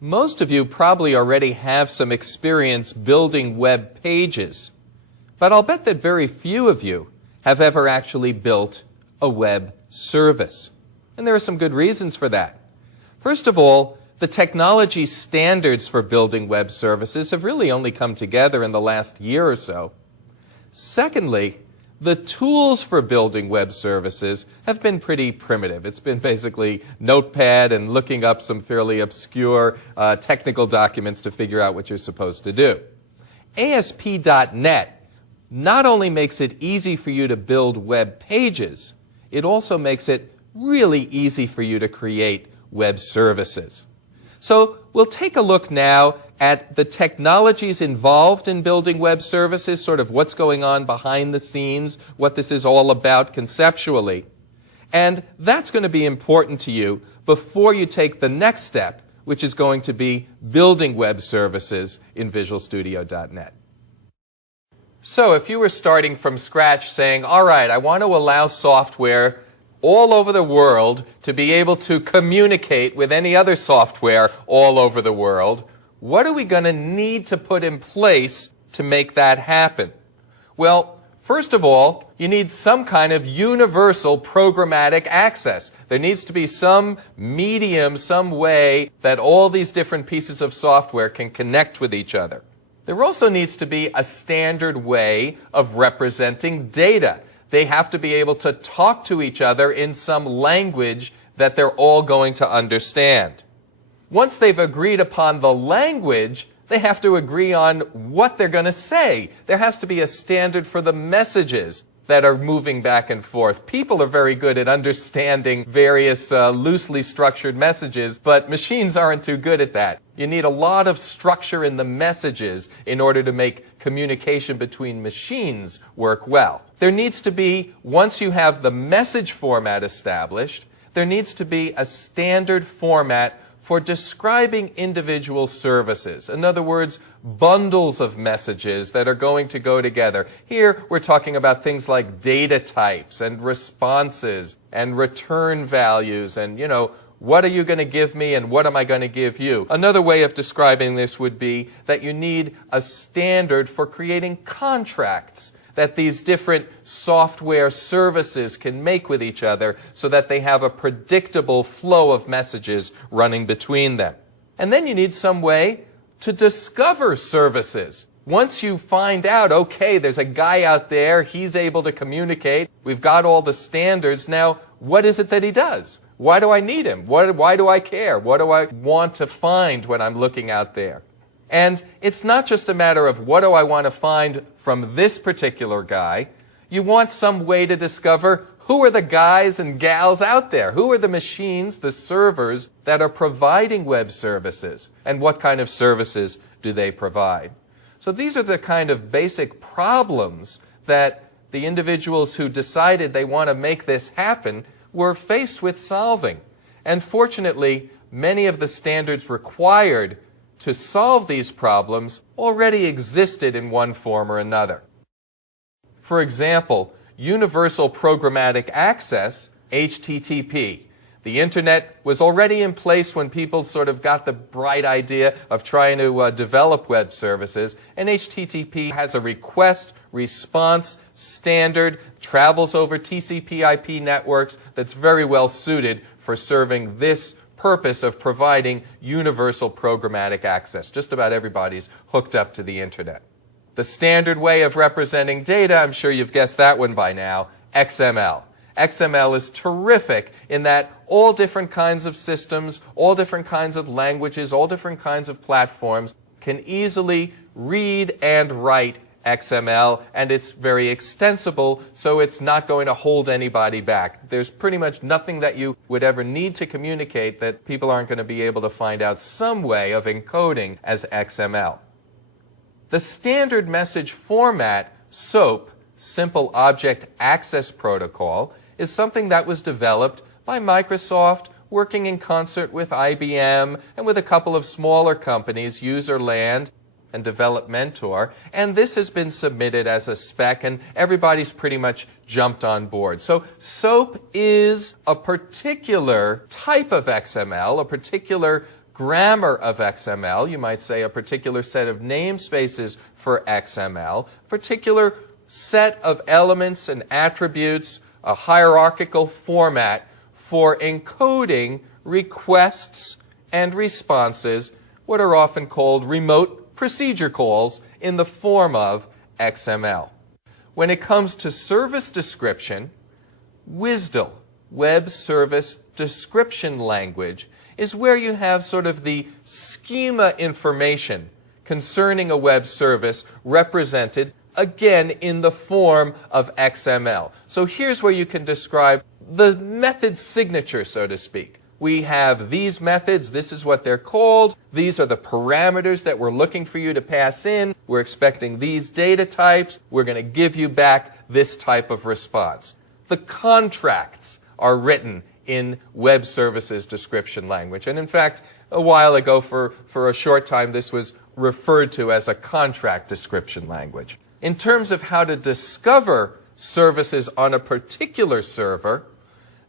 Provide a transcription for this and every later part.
Most of you probably already have some experience building web pages, but I'll bet that very few of you have ever actually built a web service. And there are some good reasons for that. First of all, the technology standards for building web services have really only come together in the last year or so. Secondly, the tools for building web services have been pretty primitive. It's been basically Notepad and looking up some fairly obscure technical documents to figure out what you're supposed to do. ASP.NET not only makes it easy for you to build web pages, it also makes it really easy for you to create web services. So we'll take a look now at the technologies involved in building web services, sort of what's going on behind the scenes, what this is all about conceptually. And that's going to be important to you before you take the next step, which is going to be building web services in VisualStudio.net. So if you were starting from scratch saying, all right, I want to allow software all over the world to be able to communicate with any other software all over the world, what are we going to need to put in place to make that happen? Well, first of all, you need some kind of universal programmatic access. There needs to be some medium, some way that all these different pieces of software can connect with each other. There also needs to be a standard way of representing data. They have to be able to talk to each other in some language that they're all going to understand. Once they've agreed upon the language, they have to agree on what they're going to say. There has to be a standard for the messages that are moving back and forth. People are very good at understanding various loosely structured messages, but machines aren't too good at that. You need a lot of structure in the messages in order to make communication between machines work well. There needs to be, once you have the message format established, there needs to be a standard format for describing individual services. In other words, bundles of messages that are going to go together. Here we're talking about things like data types and responses and return values and, what are you going to give me and what am I going to give you? Another way of describing this would be that you need a standard for creating contracts that these different software services can make with each other so that they have a predictable flow of messages running between them. And then you need some way to discover services. Once you find out, okay, there's a guy out there, he's able to communicate, we've got all the standards, now what is it that he does? Why do I need him? Why do I care? What do I want to find when I'm looking out there? And it's not just a matter of what do I want to find from this particular guy. You want some way to discover who are the guys and gals out there. Who are the machines, the servers that are providing web services? And what kind of services do they provide? So these are the kind of basic problems that the individuals who decided they want to make this happen were faced with solving. And fortunately, many of the standards required to solve these problems already existed in one form or another. For example, Universal Programmatic Access, HTTP. The Internet was already in place when people sort of got the bright idea of trying to develop web services, and HTTP has a request-response standard, travels over TCP/IP networks that's very well suited for serving this purpose of providing universal programmatic access. Just about everybody's hooked up to the Internet. The standard way of representing data, I'm sure you've guessed that one by now, XML. XML is terrific in that all different kinds of systems, all different kinds of languages, all different kinds of platforms can easily read and write XML, and it's very extensible, so it's not going to hold anybody back. There's pretty much nothing that you would ever need to communicate that people aren't going to be able to find out some way of encoding as XML. The standard message format, SOAP, Simple Object Access Protocol, is something that was developed by Microsoft working in concert with IBM and with a couple of smaller companies, Userland and Developmentor, and this has been submitted as a spec, and everybody's pretty much jumped on board. So SOAP is a particular type of XML, a particular grammar of XML. You might say a particular set of namespaces for XML, particular set of elements and attributes, a hierarchical format for encoding requests and responses, what are often called remote procedure calls in the form of XML. When it comes to service description, WSDL, Web Service Description Language, is where you have sort of the schema information concerning a web service represented, again, in the form of XML. So here's where you can describe the method signature, so to speak. We have these methods, this is what they're called, these are the parameters that we're looking for you to pass in, we're expecting these data types, we're going to give you back this type of response. The contracts are written in Web Services Description Language. And in fact, a while ago, for a short time, this was referred to as a contract description language. In terms of how to discover services on a particular server,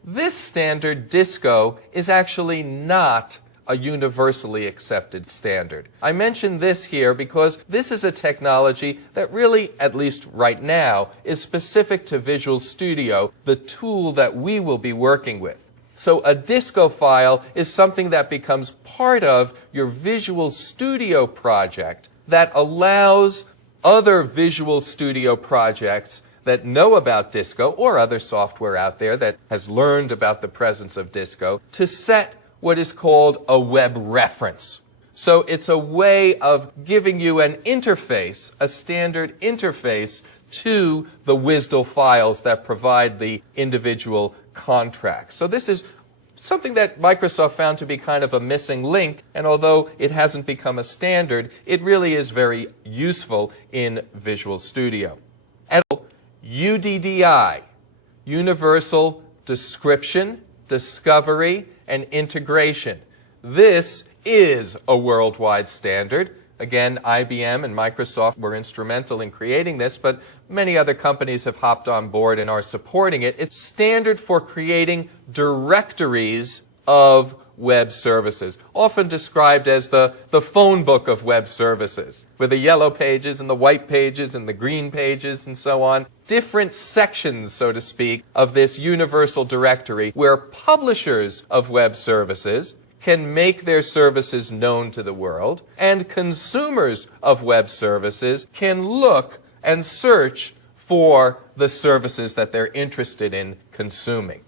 this standard DISCO is actually not a universally accepted standard. I mention this here because this is a technology that really, at least right now, is specific to Visual Studio, the tool that we will be working with. So a DISCO file is something that becomes part of your Visual Studio project that allows other Visual Studio projects that know about DISCO or other software out there that has learned about the presence of DISCO to set what is called a web reference. So it's a way of giving you an interface, a standard interface to the WSDL files that provide the individual contracts. So this is something that Microsoft found to be kind of a missing link, and although it hasn't become a standard, it really is very useful in Visual Studio. And UDDI, Universal Description, Discovery, and Integration. This is a worldwide standard. Again, IBM and Microsoft were instrumental in creating this, but many other companies have hopped on board and are supporting it. It's standard for creating directories of web services, often described as the phone book of web services, with the yellow pages and the white pages and the green pages and so on. Different sections, so to speak, of this universal directory where publishers of web services can make their services known to the world, and consumers of web services can look and search for the services that they're interested in consuming.